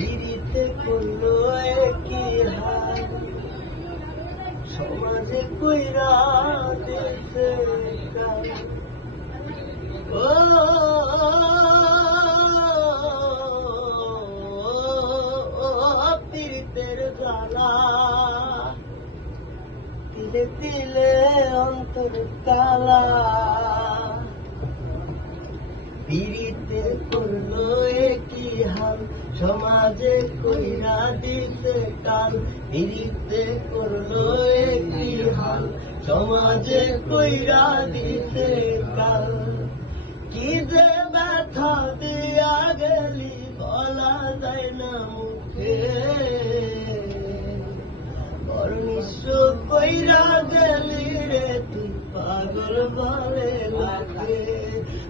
পিড়িতে করলো একই হাল, সমাজে কইরা দিছে কাল। ও পিড়িতের জ্বালা, তিলে তিলে অন্তর কালা। পিড়িতে করলো একই হাল, সমাজে কইরা দিছে কাল। পিড়িতে করলো একই হাল, সমাজে কইরা দিছে কাল। কি যে ব্যথা দিয়া গেলি বলা যায় না মুখে, নিঃস্ব কইরা গেলি রে তুই পাগল বলে লোকে।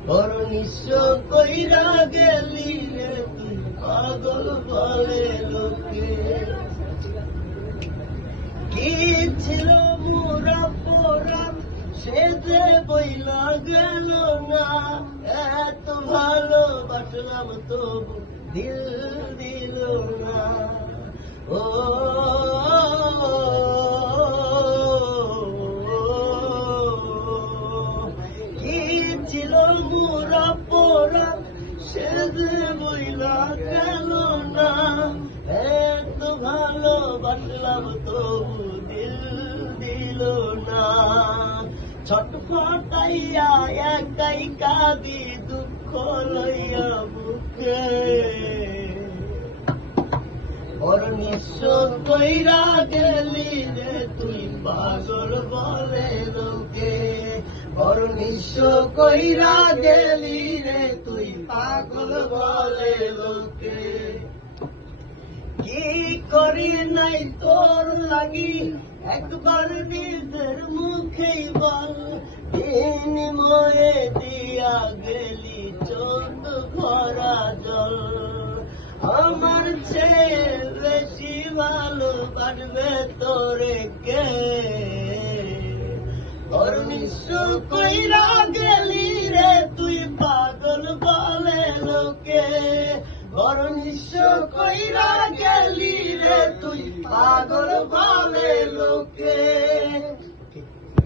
বড় নিঃস্ব কইরা গেলি রে তুই পাগল বলে লোকে। কি ছিল মোরা পোড়াম সে যে বইলা গেল না, এত ভালোবাসলাম তবু দিল দিল না। ও কি ছিল মোরা পোড়া সে যে বইলা গেল না, এত ভালোবাসলাম তবু দিল দিল না। ছটফটাইয়া একাই কাঁদি দুঃখ লইয়া বুকে, বড় নিঃস্ব কইরা গেলি রে তুই পাগল বলে লোকে। বড় নিঃস্ব কইরা গেলি রে তুই পাগল বলে লোকে। কি করি নাই তোর লাগি একবার নিজের মুখেই বল, বিনিময়ে দিয়া গেলি চোখ ভরা জল। আমার চেয়ে বেশি ভালোবাসবে তোরে কে, তোর নিঃস্ব কইরা গেলি রে তুই পাগল বলে লোকে। বড় নিঃস্ব কইরা গেলি রে তুই পাগল বলে লোকে।